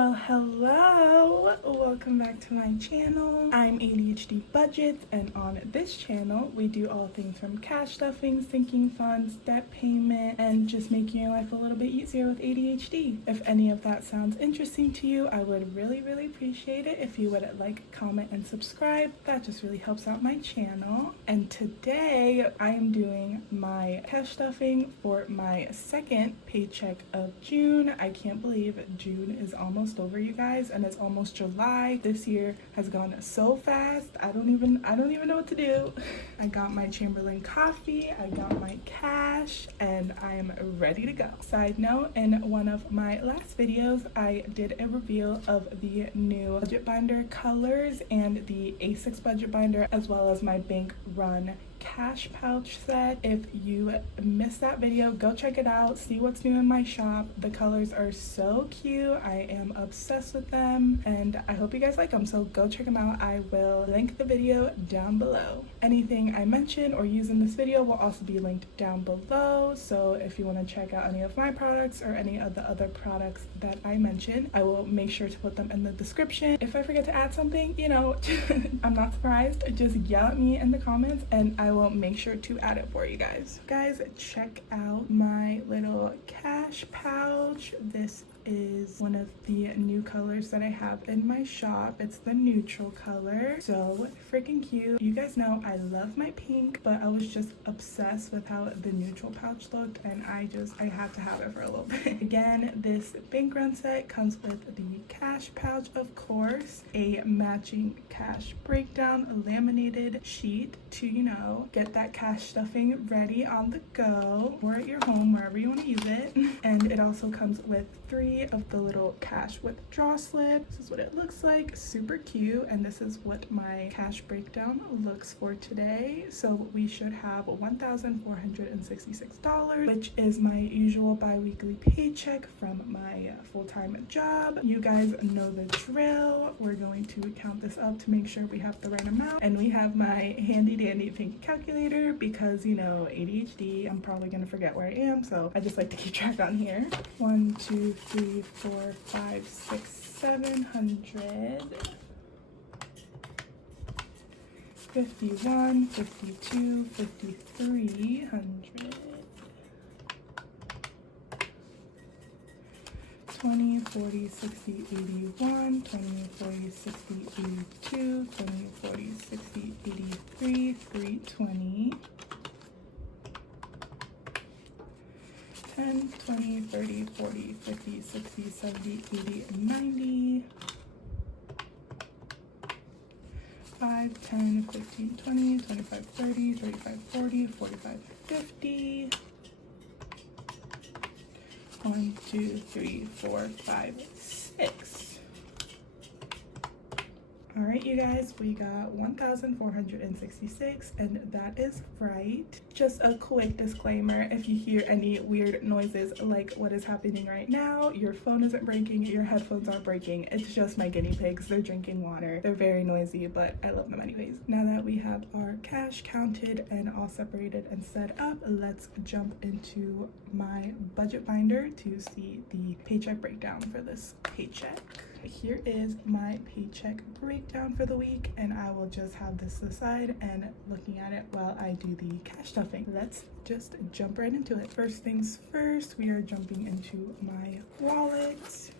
Well, hello, welcome back to my channel. I'm ADHD Budgets, and on this channel we do all things from cash stuffing, sinking funds, debt payment, and just making your life a little bit easier with ADHD. If any of that sounds interesting to you, I would really appreciate it if you would like, comment, and subscribe. That just really helps out my channel. And today I am doing my cash stuffing for my second paycheck of June. I can't believe June is almost over, you guys, and it's almost July. This year has gone so fast. I don't even know what to do. I got my Chamberlain coffee, I got my cash, and I am ready to go. Side note, in one of my last videos I did a reveal of the new budget binder colors and the A6 budget binder, as well as my bank run cash pouch set. If you missed that video, go check it out, see what's new in my shop. The colors are so cute. I am obsessed with them and I hope you guys like them, so go check them out. I will link the video down below. Anything I mention or use in this video will also be linked down below, so if you want to check out any of my products or any of the other products that I mentioned, I will make sure to put them in the description. If I forget to add something, you know, I'm not surprised. Just yell at me in the comments and I will make sure to add it for you guys. Guys, check out my little cash pouch. This is one of the new colors that I have in my shop. It's the neutral color. So freaking cute. You guys know I love my pink, but I was just obsessed with how the neutral pouch looked, and I had to have it for a little bit. Again, this bank run set comes with the cash pouch, of course, a matching cash breakdown, a laminated sheet to, you know, get that cash stuffing ready on the go or at your home, wherever you want to use it. And it also comes with 3 of the little cash withdrawal slips. This is what it looks like. Super cute. And this is what my cash breakdown looks for today. So we should have $1,466, which is my usual bi-weekly paycheck from my full-time job. You guys know the drill. We're going to count this up to make sure we have the right amount, and we have my handy dandy pink calculator because, you know, ADHD, I'm probably gonna forget where I am, so I just like to keep track on here. 1 2 3 4 5 6 700, 51 52 5300, 20 40 60 81, 20 40 60 82, 20 40 60 83, 320, 10 20 30 40 50 60 70 80 90, 5 10 15 20 25 30 35 40 45 50, 1 2 3 4 5 6. All right, you guys, we got 1,466, and that is right. Just a quick disclaimer: if you hear any weird noises like what is happening right now, your phone isn't breaking, your headphones aren't breaking. It's just my guinea pigs. They're drinking water. They're very noisy, but I love them anyways. Now that we have our cash counted and all separated and set up, let's jump into my budget binder to see the paycheck breakdown for this paycheck. Here is my paycheck breakdown for the week, and I will just have this aside and looking at it while I do the cash stuffing. Let's just jump right into it. First things first, we are jumping into my wallet.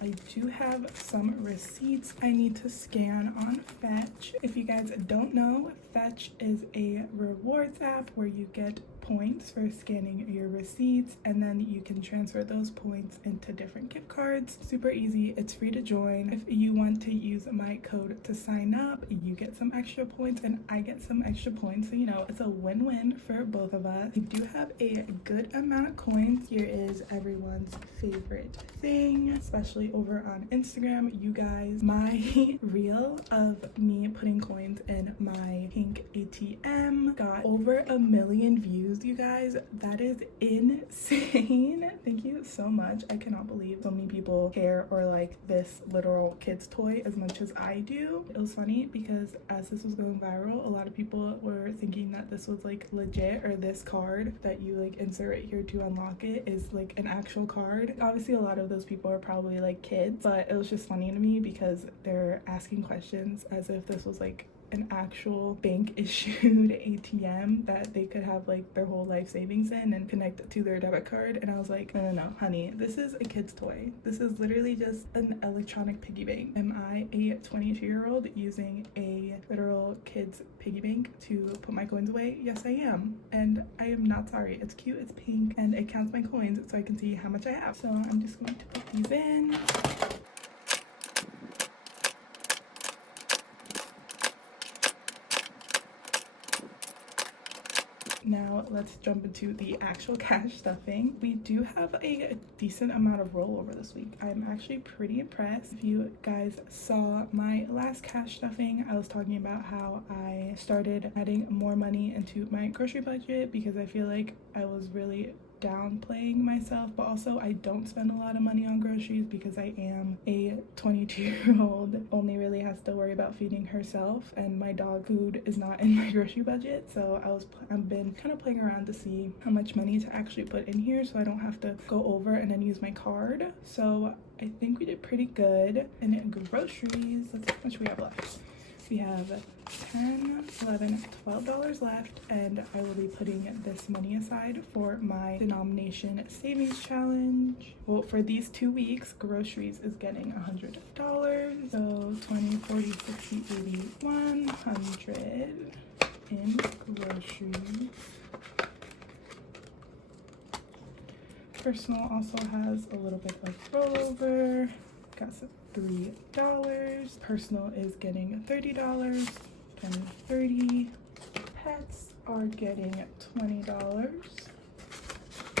I do have some receipts I need to scan on Fetch. If you guys don't know, Fetch is a rewards app where you get points for scanning your receipts, and then you can transfer those points into different gift cards. Super easy. It's free to join. If you want to use my code to sign up, you get some extra points and I get some extra points, so you know, it's a win-win for both of us. We do have a good amount of coins. Here is everyone's favorite thing, especially over on Instagram, you guys. My reel of me putting coins in my pink ATM got over 1 million views $2, you guys. That is insane. Thank you so much. I cannot believe so many people care or like this literal kids toy as much as I do. It was funny because as this was going viral, a lot of people were thinking that this was like legit, or this card that you like insert right here to unlock it is like an actual card. Obviously a lot of those people are probably like kids, but it was just funny to me because they're asking questions as if this was like an actual bank issued ATM that they could have like their whole life savings in and connect it to their debit card. And I was like, no, honey, this is a kid's toy. This is literally just an electronic piggy bank. Am I a 22-year-old using a literal kid's piggy bank to put my coins away? Yes, I am. And I am not sorry. It's cute, it's pink, and it counts my coins so I can see how much I have. So I'm just going to put these in. Now let's jump into the actual cash stuffing. We do have a decent amount of rollover this week. I'm actually pretty impressed. If you guys saw my last cash stuffing, I was talking about how I started adding more money into my grocery budget because I feel like I was really downplaying myself, but also I don't spend a lot of money on groceries because I am a 22-year-old, only really has to worry about feeding herself, and my dog food is not in my grocery budget. So I've been kind of playing around to see how much money to actually put in here so I don't have to go over and then use my card. So I think we did pretty good in groceries. Let's see how much we have left. We have $10, $11, $12 left, and I will be putting this money aside for my denomination savings challenge. Well, for these 2 weeks, groceries is getting $100. So 20, 40, 60, 80, 100 in groceries. Personal also has a little bit of rollover. Got some $3. Personal is getting $30, 20, 30. Pets are getting $20.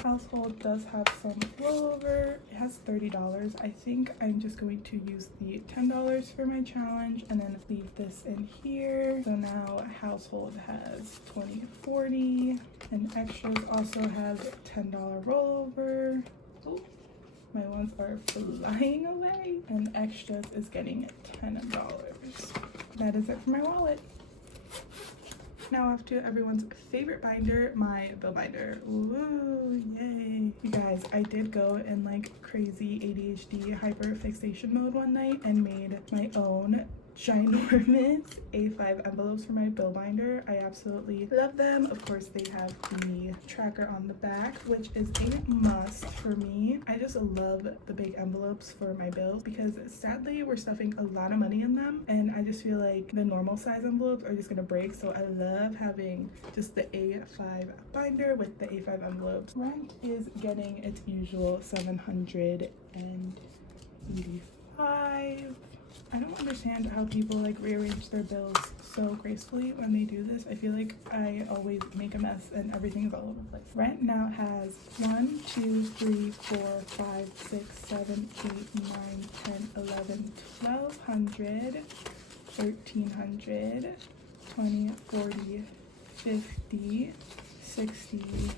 Household does have some rollover. It has $30. I think I'm just going to use the $10 for my challenge and then leave this in here. So now household has 20, 40, and extras also has $10 rollover. Ooh. My ones are flying away, and extras is getting $10. That is it for my wallet. Now off to everyone's favorite binder, my bill binder. Ooh, yay. You guys, I did go in like crazy ADHD hyperfixation mode one night and made my own ginormous A5 envelopes for my bill binder. I absolutely love them. Of course, they have the tracker on the back, which is a must for me. I just love the big envelopes for my bills because sadly we're stuffing a lot of money in them, and I just feel like the normal size envelopes are just gonna break. So I love having just the A5 binder with the A5 envelopes. Rent is getting its usual $785. I don't understand how people like rearrange their bills so gracefully when they do this. I feel like I always make a mess and everything is all over the place. Rent now has 1, 2, 3, 4, 5, 6, 7, 8, 9, 10, 11, 1200, 1300, 20, 40, 50, 60,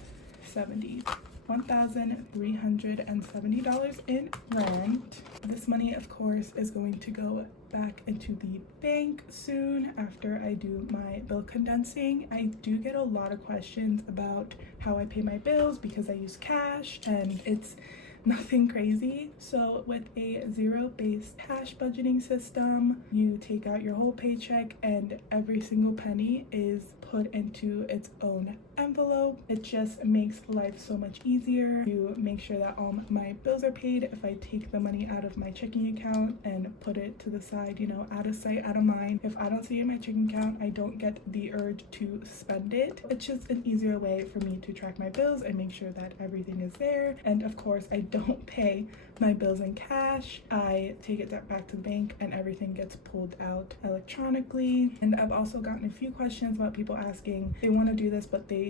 70. $1,370 in rent. This money, of course, is going to go back into the bank soon after I do my bill condensing. I do get a lot of questions about how I pay my bills because I use cash, and it's nothing crazy. So with a zero-based cash budgeting system, you take out your whole paycheck and every single penny is put into its own envelope. It just makes life so much easier. You make sure that all my bills are paid. If I take the money out of my checking account and put it to the side, you know, out of sight, out of mind. If I don't see it in my checking account, I don't get the urge to spend it. It's just an easier way for me to track my bills and make sure that everything is there. And of course, I don't pay my bills in cash. I take it back to the bank and everything gets pulled out electronically. And I've also gotten a few questions about people asking they want to do this but they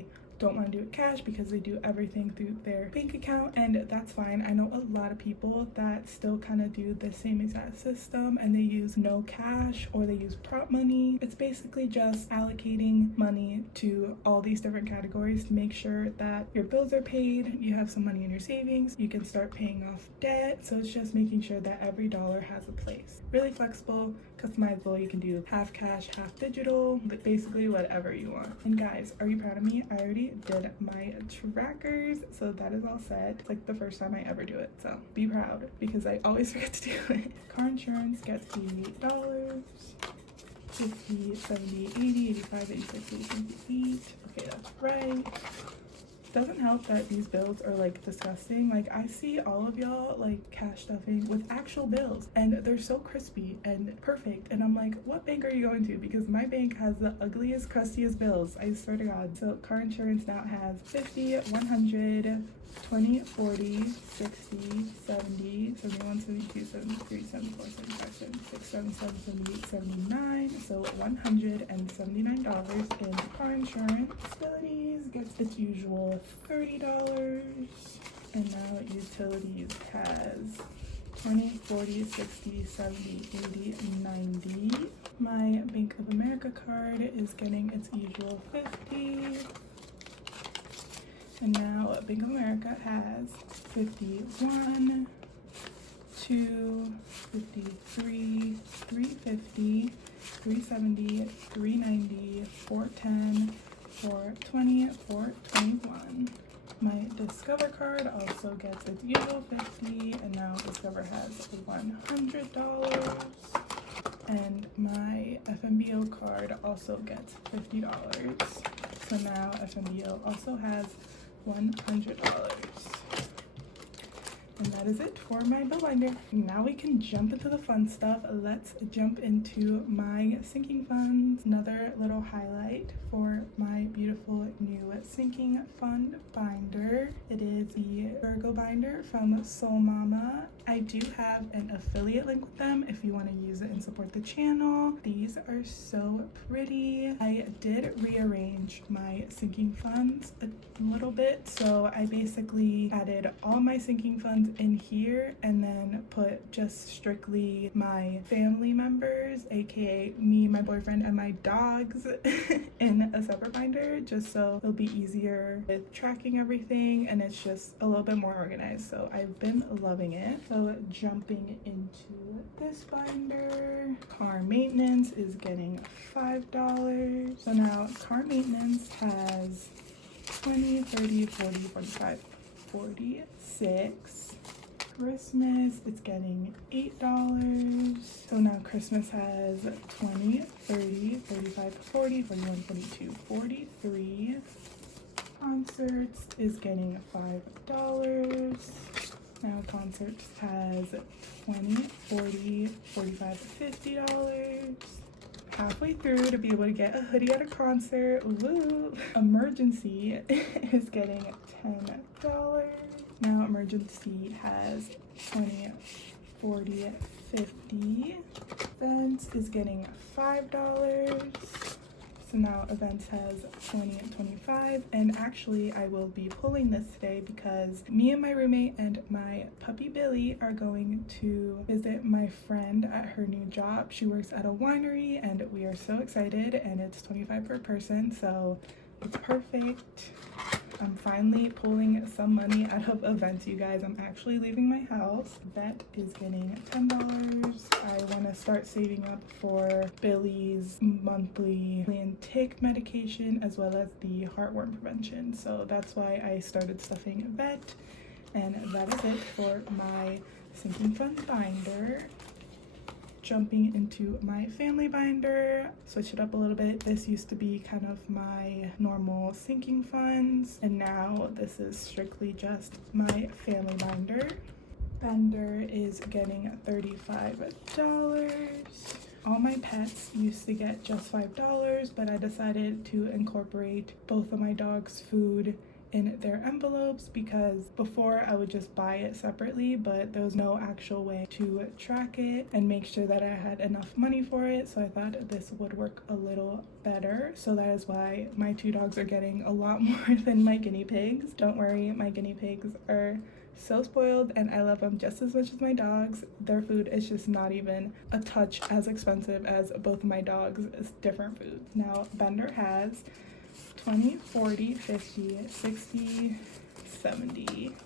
don't want to do it cash because they do everything through their bank account, and that's fine. I know a lot of people that still kind of do the same exact system, and they use no cash or they use prop money. It's basically just allocating money to all these different categories to make sure that your bills are paid, you have some money in your savings, you can start paying off debt. So it's just making sure that every dollar has a place. Really flexible, customizable. You can do half cash, half digital, but basically whatever you want. And guys, are you proud of me? I already did my trackers, so that is all set. It's like the first time I ever do it, so be proud because I always forget to do it. Car insurance gets $88, 50, 70, 80, 85, 86, 87, 88. Okay, that's right. Doesn't help that these bills are like disgusting. Like I see all of y'all like cash stuffing with actual bills and they're so crispy and perfect, and I'm like, what bank are you going to? Because my bank has the ugliest, crustiest bills, I swear to God. So car insurance now has 50, 100, 20, 40, 60, 70, 71, 72, 73, 74, 75, 76, 77, 78, 79. So $179 in car insurance. Utilities gets its usual $30. And now utilities has 20, 40, 60, 70, 80, 90. My Bank of America card is getting its usual 50. And now Bank of America has 51, 2, 53, 350, 370, 390, 410, 420, 421. My Discover card also gets its usual 50, and now Discover has $100. And my FMBO card also gets $50. So now FMBO also has $100. And that is it for my bill binder. Now we can jump into the fun stuff. Let's jump into my sinking funds. Another little highlight for my beautiful new sinking fund binder. It is the Virgo binder from Soul Mama. I do have an affiliate link with them if you want to use it and support the channel. These are so pretty. I did rearrange my sinking funds a little bit, so I basically added all my sinking funds in here and then put just strictly my family members, aka me, my boyfriend, and my dogs in a separate binder, just so it'll be easier with tracking everything and it's just a little bit more organized. So I've been loving it. So jumping into this binder, car maintenance is getting $5. So now car maintenance has 20, 30, 40, 45, 46. Christmas, it's getting $8. So now Christmas has 20, 30, 35, 40, 41, 42, 43. Concerts is getting $5. Now concerts has 20, 40, 45, $50. Halfway through to be able to get a hoodie at a concert. Woo! Emergency is getting $10. Now emergency has 20, 40, 50. Events is getting $5. So now events has 20 and 25, and actually I will be pulling this today because me and my roommate and my puppy Billy are going to visit my friend at her new job. She works at a winery and we are so excited, and it's $25 per person, so it's perfect. I'm finally pulling some money out of events, you guys. I'm actually leaving my house. Vet is getting $10. I want to start saving up for Billy's monthly flea and tick medication as well as the heartworm prevention. So that's why I started stuffing vet. And that is it for my sinking fund binder. Jumping into my family binder, switch it up a little bit. This used to be kind of my normal sinking funds, and now this is strictly just my family binder. Bender is getting $35. All my pets used to get just $5, but I decided to incorporate both of my dogs' food in their envelopes, because before I would just buy it separately, but there was no actual way to track it and make sure that I had enough money for it. So I thought this would work a little better. So that is why my 2 dogs are getting a lot more than my guinea pigs. Don't worry, my guinea pigs are so spoiled and I love them just as much as my dogs. Their food is just not even a touch as expensive as both of my dogs' different foods. Now Bender has 20, 40, 50, 60, 70.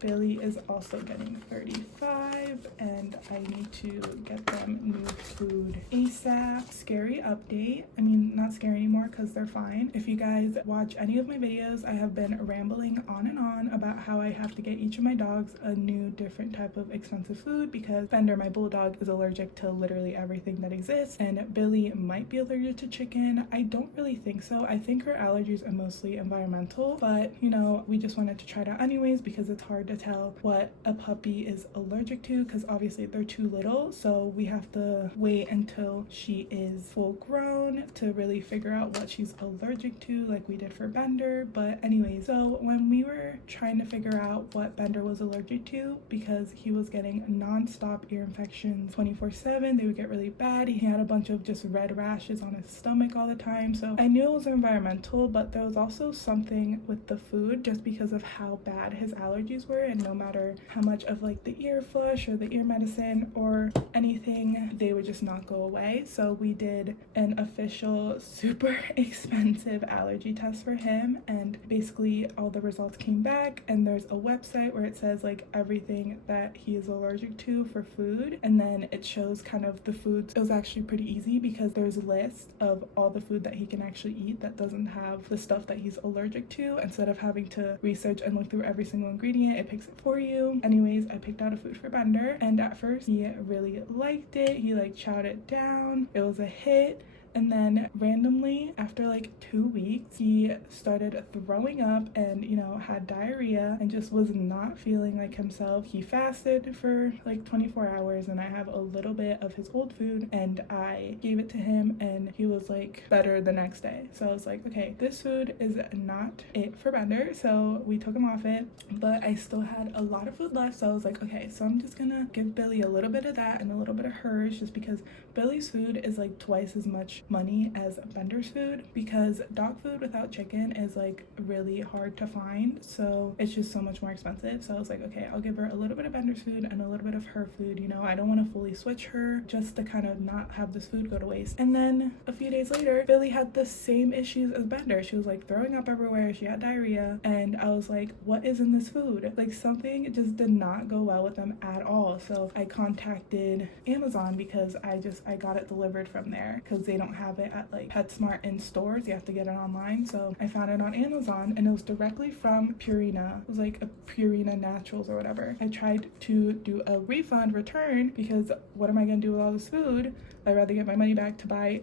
Billy is also getting 35, and I need to get them new food ASAP. Scary update. I mean, not scary anymore because they're fine. If you guys watch any of my videos, I have been rambling on and on about how I have to get each of my dogs a new different type of expensive food, because Bender, my bulldog, is allergic to literally everything that exists, and Billy might be allergic to chicken. I don't really think so. I think her allergies are mostly environmental, but you know, we just wanted to try it out anyways because it's hard to tell what a puppy is allergic to, because obviously they're too little, so we have to wait until she is full grown to really figure out what she's allergic to, like we did for Bender. But anyway, so when we were trying to figure out what Bender was allergic to, because he was getting non-stop ear infections 24/7, they would get really bad. He had a bunch of just red rashes on his stomach all the time, so I knew it was environmental, but there was also something with the food just because of how bad his allergies were, and no matter how much of like the ear flush or the ear medicine or anything, they would just not go away. So we did an official super expensive allergy test for him, and basically all the results came back, and there's a website where it says like everything that he is allergic to for food, and then it shows kind of the foods. It was actually pretty easy because there's a list of all the food that he can actually eat that doesn't have the stuff that he's allergic to. Instead of having to research and look through every single ingredient, it picks it for you. Anyways, I picked out a food for Bender, and at first he really liked it. He like chowed it down. It was a hit. And then randomly, after like 2 weeks, he started throwing up and, you know, had diarrhea and just was not feeling like himself. He fasted for like 24 hours, and I have a little bit of his old food and I gave it to him, and he was like better the next day. So I was like, okay, this food is not it for Bender. So we took him off it, but I still had a lot of food left. So I was like, okay, so I'm just gonna give Billy a little bit of that and a little bit of hers, just because Billy's food is like twice as much money as Bender's food, because dog food without chicken is like really hard to find, so it's just so much more expensive. So I was like, okay, I'll give her a little bit of Bender's food and a little bit of her food. You know, I don't want to fully switch her, just to kind of not have this food go to waste. And then a few days later, Billy had the same issues as Bender. She was like throwing up everywhere, she had diarrhea, and I was like, what is in this food? Like something just did not go well with them at all. So I contacted Amazon because I got it delivered from there, because they don't have it at like PetSmart in stores. You have to get it online. So I found it on Amazon, and it was directly from Purina. It was like a Purina Naturals or whatever. I tried to do a refund return, because what am I gonna do with all this food? I'd rather get my money back to buy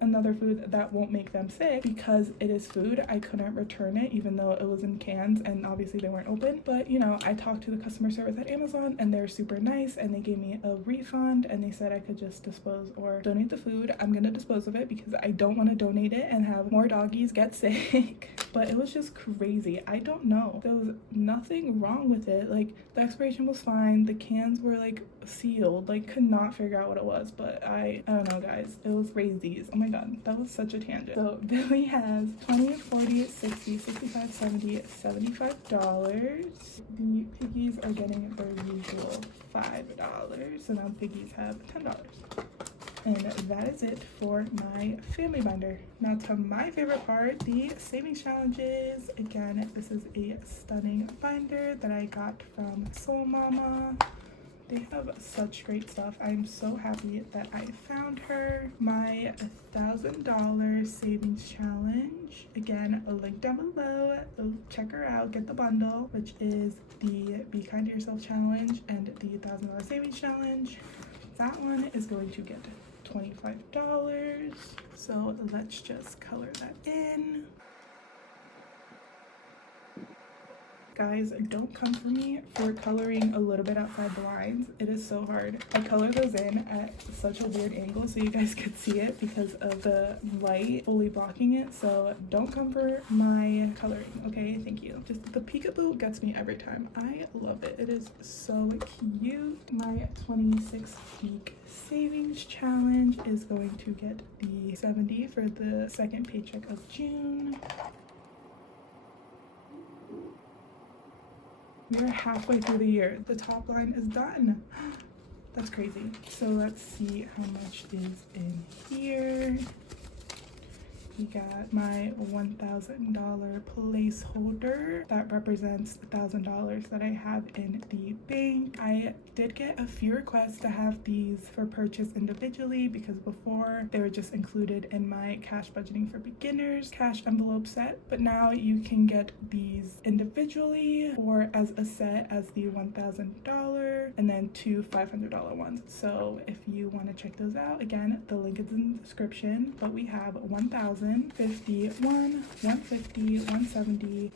another food that won't make them sick. Because it is food, I couldn't return it even though it was in cans and obviously they weren't open. But you know, I talked to the customer service at Amazon and they're super nice, and they gave me a refund, and they said I could just dispose or donate the food. I'm gonna dispose of it because I don't want to donate it and have more doggies get sick. But it was just crazy. I don't know, there was nothing wrong with it. Like the expiration was fine, the cans were like sealed, like could not figure out what it was. But I don't know, guys, it was crazy. Oh my god, that was such a tangent. So Billy has 20, 40, 60, 65, 70, $75. The piggies are getting their usual $5, so now piggies have $10. And that is it for my family binder. Now to my favorite part, the savings challenges. Again, this is a stunning binder that I got from Soul Mama. They have such great stuff. I'm so happy that I found her. My $1,000 savings challenge. Again, a link down below. So check her out. Get the bundle, which is the Be Kind to Yourself challenge and the $1,000 savings challenge. That one is going to get $25. So let's just color that in. Guys, don't come for me for coloring a little bit outside the lines. It is so hard. I color those in at such a weird angle so you guys could see it because of the light fully blocking it. So don't come for my coloring, okay? Thank you. Just the peekaboo gets me every time. I love it. It is so cute. My 26-week savings challenge is going to get the 70 for the second paycheck of June. We're halfway through the year. The top line is done. That's crazy. So let's see how much is in here. We got my $1,000 placeholder that represents $1,000 that I have in the bank. I did get a few requests to have these for purchase individually because before they were just included in my cash budgeting for beginners cash envelope set, but now you can get these individually or as a set as the $1,000 and then two $500 ones. So if you want to check those out, again, the link is in the description, but we have 1,000, 50, 150, 170,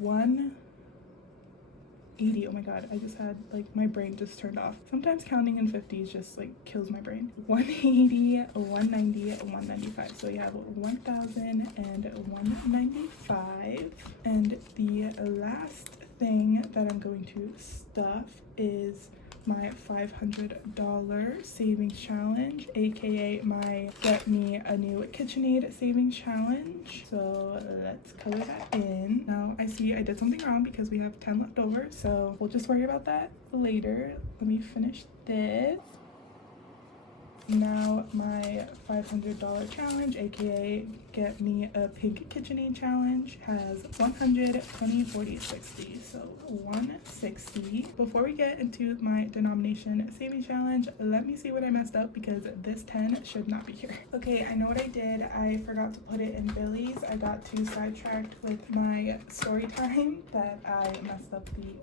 180. Oh my god, I just had, like, my brain just turned off. Sometimes counting in 50s just like kills my brain. 180, 190, 195. So we have 1,195. And the last thing that I'm going to stuff is my $500 savings challenge, aka my get me a new KitchenAid savings challenge. So let's color that in. Now I see I did something wrong because we have 10 left over, so we'll just worry about that later. Let me finish this. Now my $500 challenge, aka get me a pink KitchenAid challenge, has 100, 20, 40, 60. So 160. Before we get into my denomination savings challenge, let me see what I messed up because this 10 should not be here. Okay, I know what I did. I forgot to put it in Billy's. I got too sidetracked with my story time that I messed up the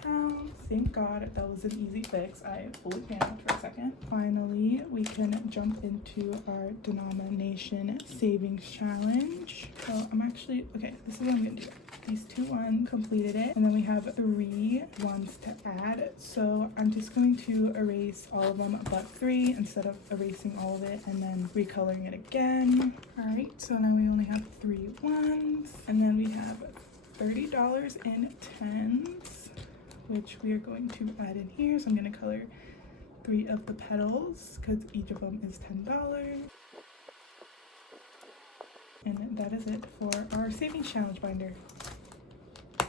account. Thank God that was an easy fix. I fully panicked for a second. Finally, we can jump into our denomination savings challenge. So I'm actually, okay, this is what I'm gonna do. These 2 ones completed it, and then we have 3 ones to add. So I'm just going to erase all of them but 3 instead of erasing all of it and then recoloring it again. All right, so now we only have 3 ones, and then we have $30 in 10s, which we are going to add in here. So I'm going to color 3 of the petals because each of them is $10. And that is it for our savings challenge binder.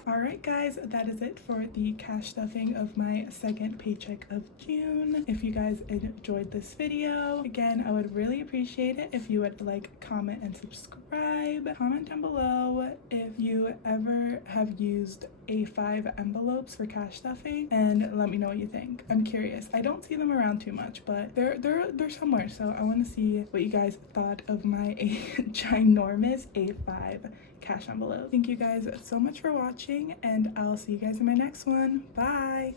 Alright guys, that is it for the cash stuffing of my second paycheck of June. If you guys enjoyed this video, again, I would really appreciate it if you would like, comment, and subscribe. Comment down below if you ever have used A5 envelopes for cash stuffing and let me know what you think. I'm curious. I don't see them around too much, but they're somewhere, so I want to see what you guys thought of my ginormous A5 cash envelope. Thank you guys so much for watching, and I'll see you guys in my next one. Bye!